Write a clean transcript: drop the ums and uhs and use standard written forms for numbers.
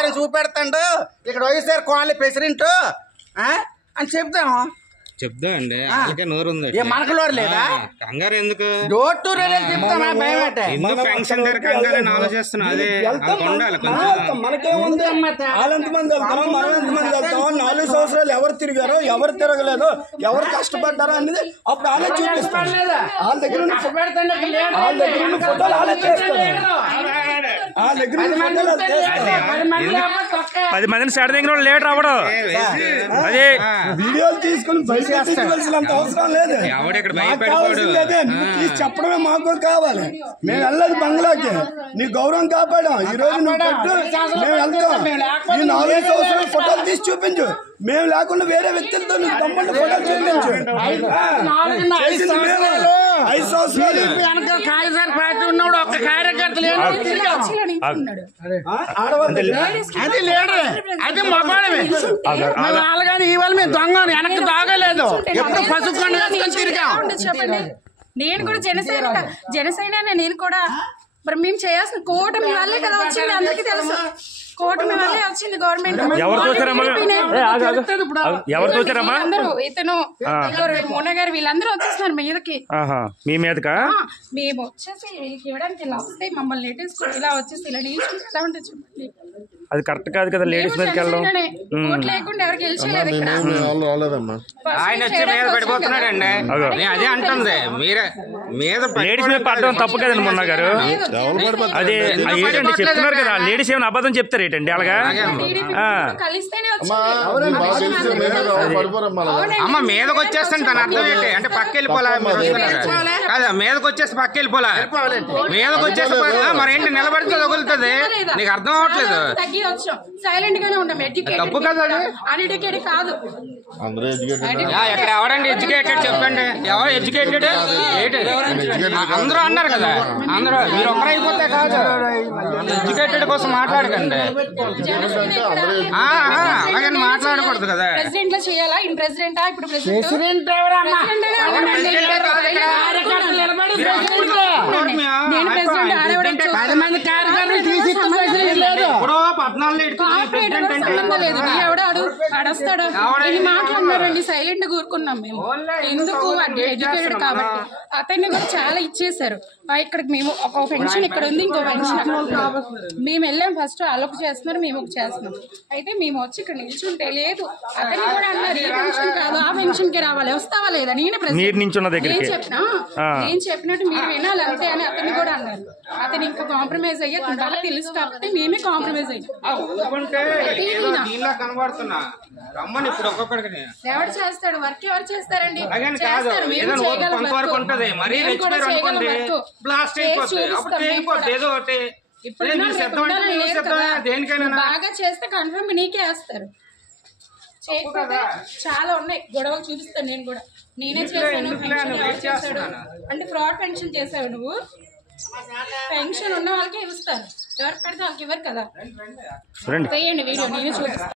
గారిని చూపెడతాడు ఇక్కడ YSR colony president అని చెప్తాము. చెప్దా అండి, అందుకే నోరు ఉంది. మనకు నోరు లేదా? కంగారు ఎందుకు? డోర్ టు డోర్ చెప్తామా? భయం అంటే ఎందుకు ఫంక్షన్ దగ్గర కంగారని ఆలోచిస్తున్నా. అదే ఉండాలి మనకేముంది, వాళ్ళు ఎంతమంది వెళ్తాం, మనం ఎంతమంది వెళ్తాం, 4 సంవత్సరాలు ఎవరు తిరిగారో ఎవరు తిరగలేదో ఎవరు కష్టపడ్డారో అనేది అప్పుడు వాళ్ళే చూపిస్తారు. వాళ్ళ దగ్గర ఉన్న ఫోటోలు వాళ్ళే చేస్తారు. వాళ్ళ దగ్గర 10 మందిని సార్ దగ్గర లేట్ రావడం, అదే వీడియోలు తీసుకుని బయటవలసినంత అవసరం లేదు. కావాల్సిందే నువ్వు తీసి చెప్పడమే మాకు కావాలి. మేము వెళ్ళదు బంగ్లాకి, నీ గౌరవం కాపాడాం. ఈ రోజు నువ్వు పెట్టు, మేము వెళ్తాం. ఈ 4 సంవత్సరాలు ఫోటోలు తీసి చూపించు. మేము లేకుండా వేరే వ్యక్తులతో నువ్వు తమ్ముళ్ళు ఫోటోలు చూపించు. 5 సంవత్సరాలు ఉన్నాడు ఒక్క కార్యకర్తలు అది లీడరే, అది మగాడమే. వాళ్ళగాని ఇవాళ మేము దొంగ వెనక్కి దాగలేదు. ఎప్పుడు పసుపు తిరిగాం. చెప్పండి, నేను కూడా జనసేన నేను కూడా. మరి మేము చేయాల్సిన కూటమి వల్లే కదా వచ్చింది, అందరికీ తెలుసు. కూటమి వల్లే వచ్చింది గవర్నమెంట్. ఎవరు చూసారమ్మా? అందరూ ఇతను మోన గారు వీళ్ళందరూ వచ్చేస్తున్నారు మీదకి. మీ మీదకా? మేము వచ్చేసి వీళ్ళకి ఇవ్వడానికి ఇలా వస్తే మమ్మల్ని నెట్టేసుకుని ఇలా వచ్చేసి ఇలా నిల్చుంటే ఎలా ఉంటుంది చెప్పండి. అది కరెక్ట్ కాదు కదా, లేడీస్ మీదకి వెళ్ళడం. ఓట్ లేకుండా ఎవరికి గెలిచలేదు ఇక్కడ. ఆయన వచ్చి మీద పడిపోతున్నాడండి. అదే అంటుంది, మీరే మీద లేడీస్ మీద పడడం తప్పు కదండి మొన్న గారు. అదే ఏంటండి చెప్తున్నారు కదా, లేడీస్ ఏమైనా అబద్ధం చెప్తారు ఏంటండి అలాగా? అమ్మ మీదకి వచ్చేస్తాను తన అర్థం ఏంటి అంటే పక్క వెళ్ళిపోలే కదా, మీదకి వచ్చేసి పక్క వెళ్ళిపోలే, మీదకి వచ్చేసి మరేంటి నిలబడితే తగులుతుంది. నీకు అర్థం అవ్వట్లేదు. సైలెంట్ గానే ఉంటాం. తప్పు కదా, అన్ఎడ్యుకేటెడ్ కాదు. ఇక్కడ ఎవరండి ఎడ్యుకేటెడ్ చెప్పండి, ఎవరు ఎడ్యుకేటెడ్? అందరూ అన్నారు కదా, అందరూ మీరు ఒక్కరు అయిపోతే కాదు. ఎడ్యుకేటెడ్ కోసం మాట్లాడకండి, అలాగే మాట్లాడకూడదు కదా. ప్రెసిడెంట్ లో చేయాలా? ఇన్ ప్రెసిడెంటా? ఇప్పుడు ప్రెసిడెంట్ అడస్తాడు ఇన్ని మాట్లాడినారండి. సైలెంట్ కూరుకున్నాం మేము. ఎందుకు అంటే ఎడ్యుకేటెడ్ కాబట్టి. అతన్ని కూడా చాలా ఇచ్చేసారు. ఇక్కడికి మేము ఒక పెన్షన్ ఇక్కడ ఉంది, ఇంకో పెన్షన్ మేము వెళ్ళాం. ఫస్ట్ అలొక చేస్తున్నారు, మేము ఒక చేస్తున్నాం. అయితే మేము వచ్చి ఇక్కడ నిల్చుంటే లేదు, అతన్ని కూడా అన్నారు ఈ పెన్షన్ కాదు ఆ పెన్షన్ కి రావాలి, వస్తావా లేదా? నేను చెప్పినట్టు మీరు వినాలి అంతే అని అతన్ని కూడా అన్నారు. అతను ఇంకా కాంప్రమైజ్ అయ్యా బాగా తెలుసు కాబట్టి మేమే కాంప్రమైజ్ అయ్యాం. ఎవరు చేస్తాడు వర్క్? ఎవరు చేస్తారండి? చేస్తారు, మేము చేయగలం బాగా చేస్తే కన్ఫర్మ్ నీకే వేస్తారు. చేయకపోతే చాలా ఉన్నాయి గొడవలు చూపిస్తాను. నేను కూడా నేనే చేశాను. పెన్షన్ చేశాడు అంటే ఫ్రాడ్ పెన్షన్ చేసావు నువ్వు. పెన్షన్ ఉన్న వాళ్ళకే ఇస్తారు, ఎవరికి పెడితే వాళ్ళకి ఇవ్వరు కదా. చేయండి వీడియో, నేనే చూపిస్తాను.